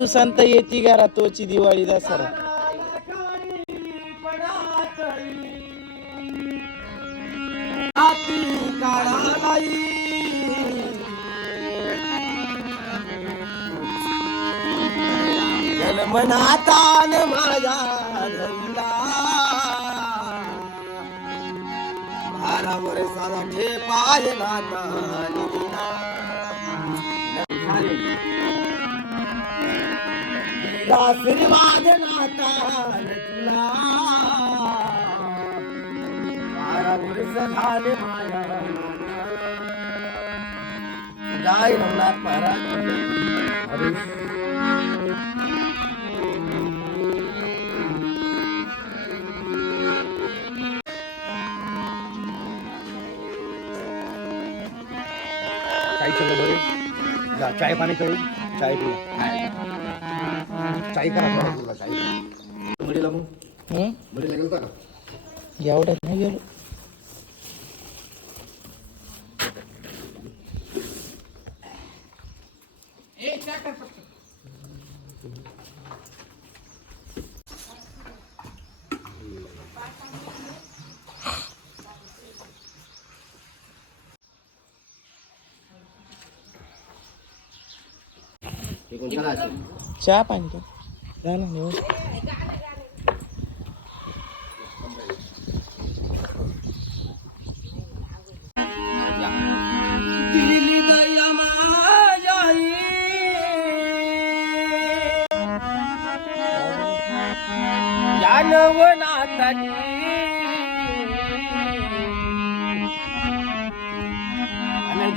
संत येती घरा तोची दिवाळी दसरा. मनातान माझा धरला बारा वर्षाला ठेपाय नाता आशीर्वाद नाता तुला. बारा वर्ष झाले माझ्या जय रमनाथ महाराज. बरे. चाय पाणी करू. चाय पिऊ. चाय करा थोडा तुला चाय मडीला मग हं? मडीला गेलता का एवढ्यात नाही गेलो हे कोण करायचं चहा पाणी का झालं निवड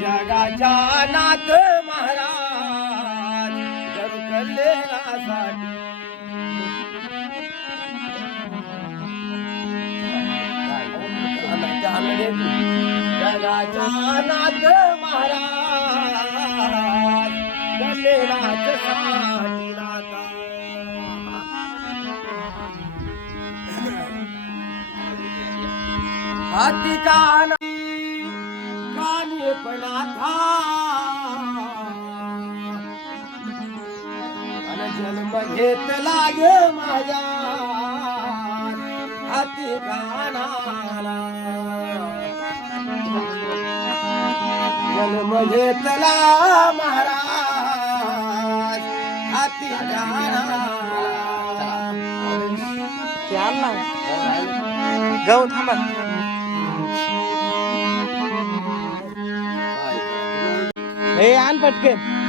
जगाच्या नाथ कल्याणासाठी जगाच्या नाथ महाराज हाती कान कानी पण आधार जन्म घेतला ग माझ्या. हाती कानाला. जन्म घेतला महाराज. हाती कानाला. गहू थांबा. हे आण पटकन.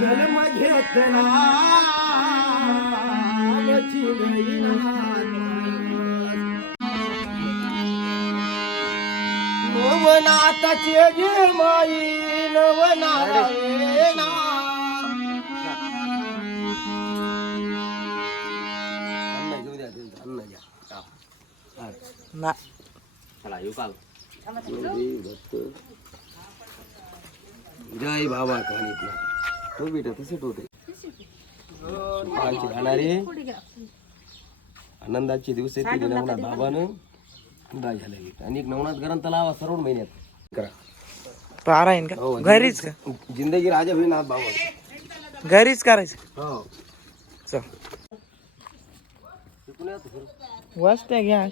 जन्म घेतला आमची नवनाथाचे गे माई नवनारायणा अन्न घेऊ द्या त्यांचं, अन्न घ्या हा. ना चला येऊ काल देवी भक्त जय बाबा कानितला तो बेटा तसंच होते पाहायचे खाणारे. आनंदाचे दिवस आहेत ते नवनाथ बाबानं गीत आणि एक नवनाथ ग्रंथ लावा सर्व महिन्यात. करा. पारायण का? हो, घरीच का? जिंदगी राजा होईल नाथ बाबा. घरीच करायचं. हो. चल. शिकून या तू. वस्त्या घ्या.